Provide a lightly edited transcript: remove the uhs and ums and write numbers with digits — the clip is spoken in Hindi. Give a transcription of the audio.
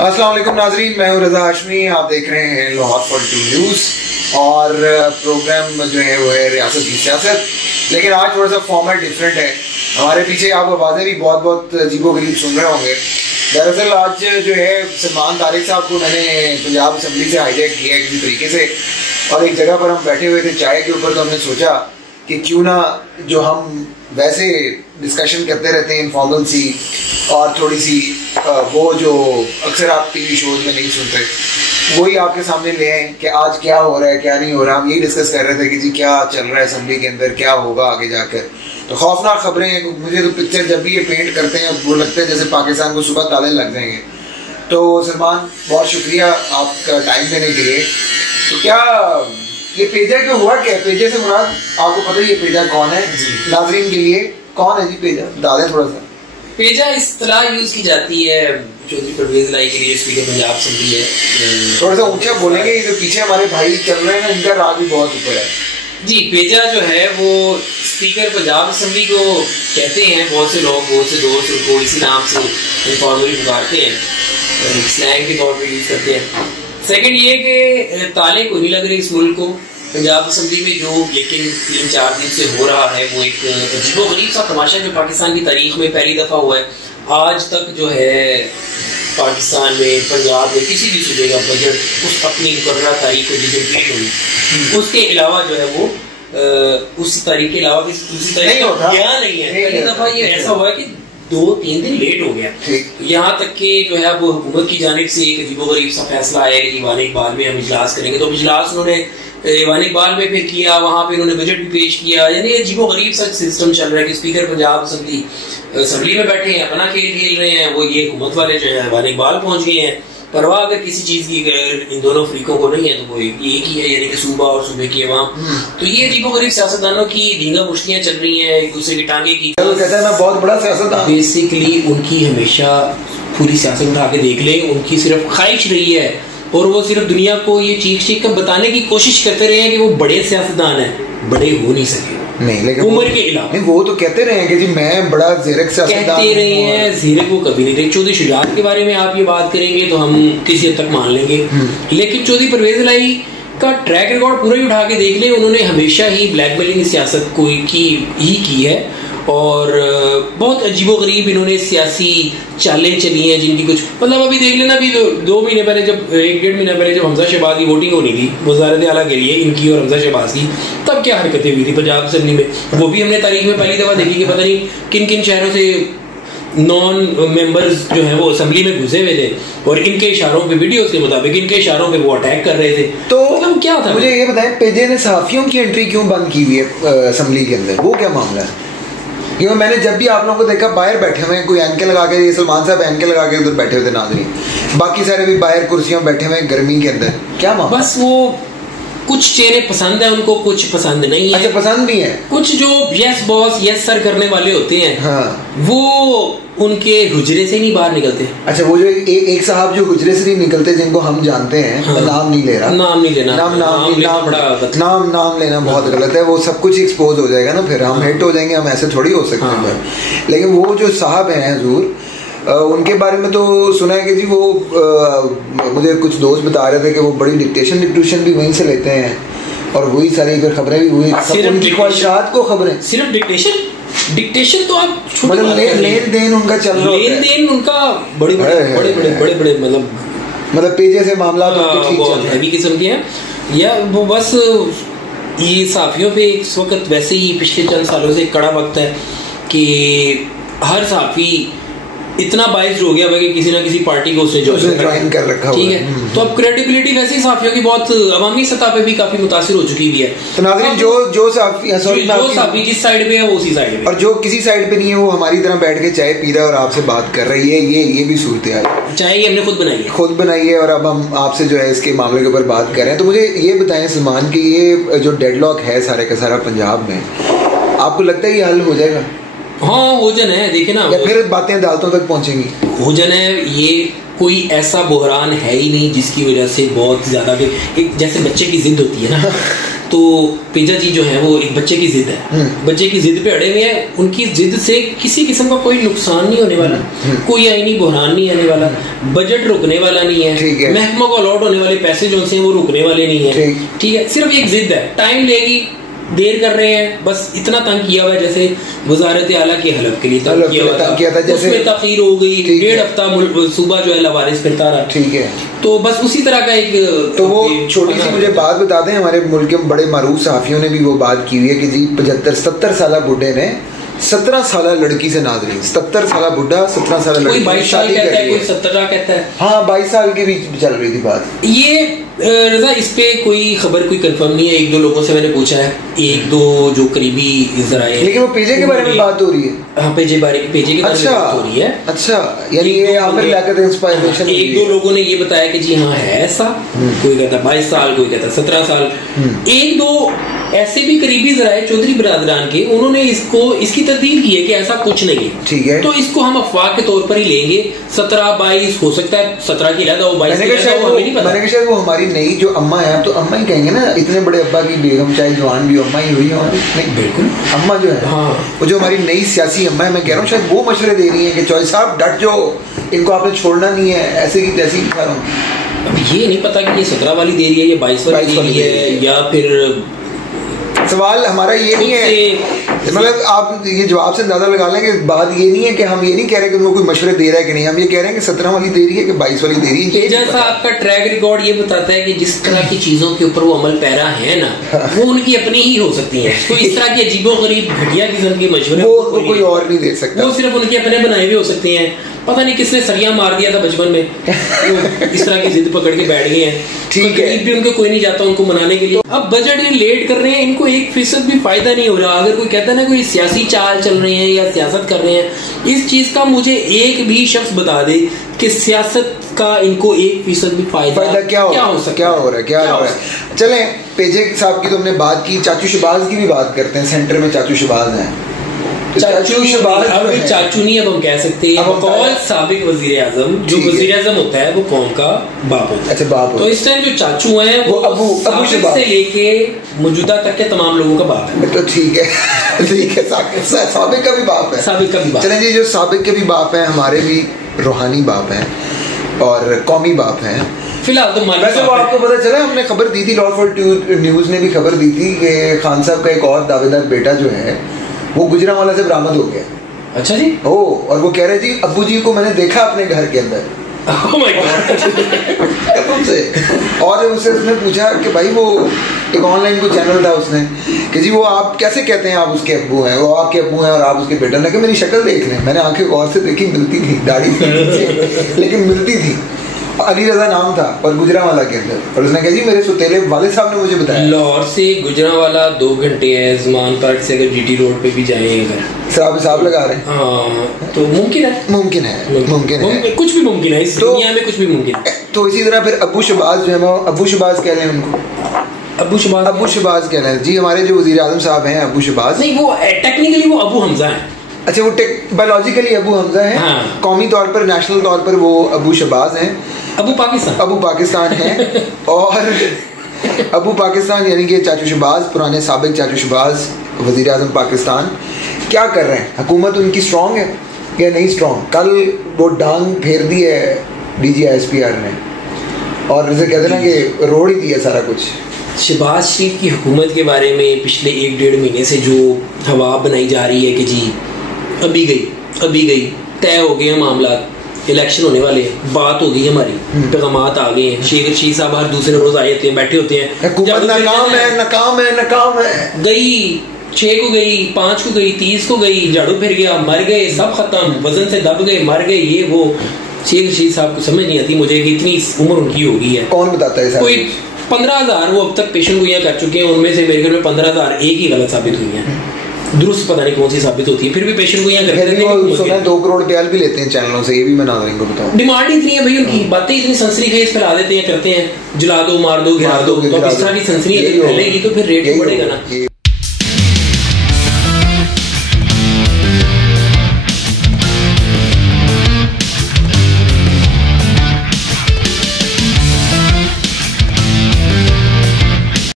अस्सलाम वालेकुम नाजरीन, मैं हूं रजा हाशमी। आप देख रहे हैं लाहौर 42 न्यूज़ और प्रोग्राम जो है वो है रियासत की सियासत। लेकिन आज थोड़ा सा फॉर्मेट डिफरेंट है। हमारे पीछे आप आवाज़ें भी बहुत बहुत अजीबोगरीब सुन रहे होंगे। दरअसल आज जो है सलमान तारिक साहब को मैंने पंजाब असम्बली से हाईजैक किया है किसी तरीके से, और एक जगह पर हम बैठे हुए थे चाय के ऊपर, तो हमने सोचा कि क्यों ना जो हम वैसे डिस्कशन करते रहते हैं इनफॉर्मल सी और थोड़ी सी वो जो अक्सर आप टीवी शोज में नहीं सुनते, वही आपके सामने ले आए कि आज क्या हो रहा है क्या नहीं हो रहा। हम यही डिस्कस कर रहे थे कि जी क्या चल रहा है असम्बली के अंदर, क्या होगा आगे जाकर। तो खौफनाक खबरें हैं। मुझे तो पिक्चर जब भी ये पेंट करते हैं वो लगता है जैसे पाकिस्तान को सुबह ताले लग जाएंगे। तो सलमान, बहुत शुक्रिया आपका टाइम देने के लिए। तो क्या ये पेजा क्यों हुआ, क्या पेजा से मुराद आपको पता है ये पेजा कौन है? नाजरीन के लिए कौन है जी पेजा, बता दें थोड़ा सा। पेजा इस्तिलाह यूज की जाती है चौधरी परवेज लाई के लिए, स्पीकर पंजाब असम्बली है। थोड़ा सा ऊंचा बोलेंगे, ये जो पीछे हमारे भाई चल रहे हैं ना, इनका राग भी बहुत ऊपर है जी। पेजा जो है वो स्पीकर पंजाब असम्बली को कहते हैं बहुत से लोग, बहुत से दोस्त उनको इसी नाम से इनफॉर्मली पुकारते हैं, स्लैंग के तौर पर यूज करते हैं। सेकंड ये कि ताले को नहीं लग रहे इस मुल्क को पंजाब असम्बली में, जो लेकिन 3-4 दिन से हो रहा है वो एक अजीबोगरीब सा तमाशा जो पाकिस्तान की तारीख में पहली दफ़ा हुआ है। आज तक जो है पाकिस्तान में पंजाब में किसी भी सूबे का बजट उस अपनी मुकर्ररा तारीख को डिजिट हुई, उसके अलावा जो है वो उस तारीख के अलावा दूसरी तारीख का क्या नहीं है। पहली दफ़ा ये ऐसा हुआ है कि 2-3 दिन लेट हो गया। यहाँ तक कि जो है वो हुकूमत की जानिब से एक अजीबोगरीब सा फैसला आया कि ईवान इकबाल में हम इजलास करेंगे। तो इजलास उन्होंने ईवान इकबाल में फिर किया, वहाँ पे उन्होंने बजट भी पेश किया। यानी अजीबोगरीब सा सिस्टम चल रहा है कि स्पीकर पंजाब असम्बली में बैठे हैं, अपना खेल खेल रहे हैं। वो ये हुकूमत वाले जो है ईवान इकबाल पहुंच गए हैं। परवाह अगर किसी चीज की इन दोनों फरीकों को नहीं है तो वो एक ही है, यानी कि सूबा और सूबे की अवाम। तो ये अजीबोगरीब सियासतदानों की धींगा मुश्तियां चल रही हैं, एक दूसरे की टांगे की। तो कहता है मैं बहुत बड़ा सियासतदान। बेसिकली उनकी हमेशा पूरी सियासत उठा के देख ले, उनकी सिर्फ ख्वाहिश रही है और वो सिर्फ दुनिया को ये चीख कर बताने की कोशिश करते रहे हैं कि वो बड़े सियासतदान हैं, बड़े हो नहीं सके। नहीं, लेकिन उम्र के अलावा नहीं, वो तो कहते रहे हैं कि जी मैं बड़ा ज़ीरक सियासतदान कहते रहे हैं। ज़ीरक वो कभी नहीं रहे। चौधरी शुजात के बारे में आप ये बात करेंगे तो हम किसी हद तक मान लेंगे, लेकिन चौधरी परवेज लाई का ट्रैक रिकॉर्ड पूरा ही उठा के देख ले, उन्होंने हमेशा ही ब्लैकमेलिंग सियासत की है और बहुत अजीबोगरीब इन्होंने सियासी चालें चली हैं जिनकी कुछ मतलब अभी देख लेना। अभी 2 महीने पहले जब 1-1.5 महीने पहले जब हमजा शहबाज की वोटिंग होनी थी वज़ारत आला के लिए, इनकी और हमजा शहबाज की, तब क्या हरकतें हुई थी पंजाब असम्बली में, वो भी हमने तारीख में पहली दफ़ा देखी कि पता नहीं किन किन शहरों से नॉन मेंबर्स जो है वो असम्बली में घुसे हुए थे और इनके इशारों पे, वीडियोस के मुताबिक इनके इशारों पे वो अटैक कर रहे थे। तो मतलब क्या था? मुझे ये बताएं, पेजे ने सहाफियों की एंट्री क्यों बंद की हुई है असम्बली के अंदर, वो क्या मामला है? क्योंकि मैंने जब भी आप लोगों को देखा बाहर बैठे हुए हैं, कोई एनके लगा के, ये सलमान साहब एनके लगा के उधर बैठे हुए थे नाज़रीन, बाकी सारे भी बाहर कुर्सियों बैठे हुए हैं गर्मी के अंदर, क्या मामला? बस वो कुछ चेहरे पसंद है उनको, कुछ पसंद नहीं है। अच्छा, पसंद नहीं है। कुछ जो यस बॉस यस सर करने वाले होते हैं, हाँ, वो उनके हुजरे से नहीं बाहर निकलते। अच्छा, वो जो एक साहब जो हुजरे से नहीं निकलते, जिनको हम जानते हैं, हाँ, नाम नहीं ले रहा, नाम नहीं लेना, नाम लेना बहुत गलत है। वो सब कुछ एक्सपोज हो जाएगा ना, फिर हम हिट हो जाएंगे, हम ऐसे थोड़ी हो सकते हैं। लेकिन वो जो साहब हैं हजूर, उनके बारे में तो सुना है कि जी वो मुझे कुछ दोस्त बता रहे थे कि वो बड़ी डिक्टेशन भी वहीं से लेते हैं और वही सारी फिर खबरें भी हुई, उनकी ख्वाहिशात को खबरें। सिर्फ डिक्टेशन तो आप मतलब लेन देन उनका चल रहा है, लेन देन उनका बड़े मतलब पेजे से मामला बहुत हैवी किस्म के हैं। या वो बस ये सहाफियों पे इस वक्त वैसे ही पिछले चंद सालों से कड़ा वक्त है कि हर सहाफी इतना बाइस्ड हो गया है कि किसी ना किसी पार्टी को उसने ज्वाइन कर रखा, ठीक है। तो अब क्रेडिबिलिटी वैसे ही सहाफियों की बहुत अवामी सतह पे भी काफी मुतासिर हो चुकी हुई है। तो नाज़रीन जो सहाफी जिस साइड पे है वो उसी साइड पे, और जो किसी साइड पे नहीं है वो हमारी तरह बैठ के चाय पी रहा है और आपसे बात कर रही है, ये भी सूरत है। चाय ये हमने खुद बनाई है और अब हम आपसे जो है इसके मामले के ऊपर बात कर रहे हैं। तो मुझे ये बताएं सलमान की, ये जो डेडलॉक है सारे का सारा पंजाब में, आपको लगता है ये हल हो जाएगा? हाँ, होजन है, देखे ना, या फिर बातें अदालतों तक पहुंचेंगी? होजन है, ये कोई ऐसा बुहरान है ही नहीं जिसकी वजह से बहुत ज्यादा, एक जैसे बच्चे की जिद होती है ना तो पेजा जी जो है वो एक बच्चे की जिद है, बच्चे की जिद पे अड़े हुए हैं। उनकी जिद से किसी किस्म का कोई नुकसान नहीं होने वाला, कोई आईनी बुहरान नहीं आने वाला, बजट रुकने वाला नहीं है, महकमा को अलॉट होने वाले पैसे जो से वो रुकने वाले नहीं है। ठीक है, सिर्फ एक जिद है, टाइम लेगी, देर कर रहे हैं, बस इतना तंग किया हुआ है। जैसे वजारत आला के हलफ के लिए तंग किया था, उसमें तखीर हो गई, 1.5 हफ्ता सुबह जो है लवारिस फिरता रहा। ठीक है, तो बस उसी तरह का एक तो वो छोटी सी मुझे बात बता दें, हमारे मुल्क के बड़े मारूफ सहाफियों ने भी वो बात की हुई है कि जी 75-70 साल बुढ़े ने 17 साल लड़की से नाज रही, 70 साल बुढ़ा 17 साल लड़की, 22 साल कहता है, कोई 17 कहता है। हाँ, 22 साल के बीच चल रही थी बात। ये रजा इस पे कोई खबर कोई कंफर्म नहीं है, 1-2 लोगों से मैंने पूछा है, 1-2 जो करीबी जराए, लेकिन वो पेजे के बारे में बात हो रही है। हाँ, पेजे के बारे में बात हो रही है। अच्छा, यानी ये आमिर लियाकत इंस्पायरेशन। 1-2 लोगों ने ये बताया कि जी हाँ है ऐसा, कोई कहता 22 साल, कोई कहता 17 साल। 1-2 ऐसे भी करीबी जराए चौधरी बिरादरान के, उन्होंने इसकी तरदीद की है कि ऐसा कुछ नहीं है। ठीक है, तो इसको हम अफवाह के तौर पर ही लेंगे। 17-22 हो सकता है, 17 की इलादा हो, 22 की इलादा हो, हमें नहीं पता। मैंने कहा शायद वो हमारी नई जो अम्मा है, तो अम्मा ही कहेंगे ना, इतने बड़े अब्बा की बेगम चाहे जवान भी हो, अम्मा ही हुई हमारी। नहीं, बिल्कुल अम्मा जो है, हाँ, वो जो हमारी नई सियासी अम्मा है, मैं कह रहा हूँ शायद वो मशवरे दे रही है कि चौधरी साहब डट जाओ, इनको आपने छोड़ना नहीं है, ऐसे की तैसी खा रहा हूँ। अब ये नहीं पता कि ये 17 वाली दे रही है, ये 22 वाली दे रही है, या फिर सवाल हमारा ये नहीं है, मतलब आप ये जवाब से अंदाजा लगा लें कि बात ये नहीं है कि हम ये नहीं कह रहे कि उनको कोई मशवरे दे रहा है कि नहीं, हम ये कह रहे हैं कि 17 वाली दे रही है कि 22 वाली दे रही है। जैसा आपका ट्रैक रिकॉर्ड ये बताता है कि जिस तरह की चीजों के ऊपर वो अमल पैरा है ना, वो उनकी अपनी ही हो सकती है। कोई इस तरह की अजीबोगरीब घटिया किस्म के मशवरे वो कोई और नहीं दे सकता, वो सिर्फ उनके अपने बनाए हुए हो सकते हैं। पता नहीं किसने सरिया मार दिया था बचपन में, तो इस तरह की जिद पकड़ के बैठ गए हैं। ठीक है, भी उनको कोई नहीं जाता उनको मनाने के लिए। अब बजट ये लेट कर रहे हैं, इनको 1% भी फायदा नहीं हो रहा। अगर कोई कहता है ना कोई सियासी चाल चल रहे हैं या सियासत कर रहे हैं, इस चीज का मुझे एक भी शख्स बता दे कि सियासत का इनको 1% भी फायदा क्या हो रहा है। चलें, पेजे साहब की तो हमने बात की, चाचू शहबाज की भी बात करते हैं। सेंटर में चाचू शहबाज हैं, चाचू शहबाज अब चाचू नहीं, अब हम कह सकते हैं बकौल साबिक वजीर आजम। जो वजीर आजम होता है वो कौम का बाप होता है। अच्छा, बाप। तो इस टाइम जो चाचू हैं वो अबू से लेके मौजूदा तक के तमाम लोगों का बाप है। तो ठीक है, साबिक का भी बाप है, साबिक का भी बाप। चलें जी, जो साबिक के भी बाप हैं, हमारे भी रूहानी बाप हैं और कौमी बाप हैं। फिलहाल तो वैसे वो आपको पता चला, हमने खबर दी थी, लॉफुल न्यूज ने भी खबर दी थी कि खान साहब का एक और दावेदार बेटा जो है वो गुजरांवाला से बरामद हो गया। अच्छा जी। ओ, और वो कह रहे जी अब्बू जी को मैंने देखा अपने घर के अंदर। Oh my God। और उसने पूछा कि भाई वो एक ऑनलाइन कोई चैनल था, उसने कि जी वो आप कैसे कहते हैं आप उसके अब्बू हैं, वो आपके अब्बू हैं और आप उसके बेटा। ने कि मेरी शक्ल देख लें, मैंने आंखें गौर से देखी, मिलती थी, दाढ़ी थी लेकिन मिलती थी। अली रजा नाम था और गुजरांवाला के अंदर, और उसने कहा जी मेरे सुतेले वाले साहब ने मुझे बताया। लाहौर से गुजरांवाला 2 घंटे है, ज़मान पार्क से अगर जीटी रोड पे भी जाएं अगर साहब लगा रहे हैं, हाँ, तो मुमकिन है, कुछ भी मुमकिन है इस दुनिया में, कुछ भी मुमकिन है। तो इसी तरह फिर अबू शहबाज जो है, अबू शहबाज कह लें उनको, अबू शहबाज कह लें जी, हमारे जो वजीर आजम साहब हैं अबू शहबाज। नहीं, वो टेक्निकली वो अबू हमजा है। अच्छा, वो बायोलॉजिकली अबू हमजा है, हाँ। कौमी तौर पर, नेशनल तौर पर वो अबू शहबाज हैं। अबू पाकिस्तान है और अबू पाकिस्तान यानी कि चाचू शहबाज, पुराने साबिक चाचू शहबाज वजीर आजम पाकिस्तान क्या कर रहे हैं? हुकूमत उनकी स्ट्रॉन्ग है या नहीं स्ट्रॉन्ग? कल वो डांग फेर दी है DGISPR ने, और जैसे कहते ना कि रोड ही दिया सारा कुछ। शहबाज शरीफ की हुकूमत के बारे में पिछले 1-1.5 महीने से जो हवा बनाई जा रही है कि जी अभी गई तय हो गए मामला, इलेक्शन होने वाले, बात हो गई हमारी, पैगामात आ गए हैं, शेख रशीद साहब हर दूसरे रोज आए थे, बैठे होते हैं, नाकाम है, गई 6 को गई, 5 को गई, 30 को गई, झाड़ू फिर गया, मर गए, सब खत्म, वजन से दब गए, मर गए, ये वो। शेख रशीद साहब को समझ नहीं आती मुझे कि इतनी उम्र उनकी हो गई है। कौन बताता है? कोई 15,000 वो अब तक पेशेंट गोइयां कर चुके हैं, उनमें से मेरे घर में 15,000 एक ही गलत साबित हुई है, दुरुस्त पता नहीं कौन सी साबित होती है, फिर भी पेशेंट को यहाँ करते हैं। 2 करोड़ रुपया भी लेते हैं चैनलों से, ये भी मैं नाज़रीन को बताऊं। डिमांड इतनी है भाई, उनकी बातें इतनी सनसनीखेज फैला देते हैं, करते हैं, जला दो, मार दो, गिरा दो, तो इस तरह की सनसनी फैलेगी तो फिर रेट बढ़ेगा ना।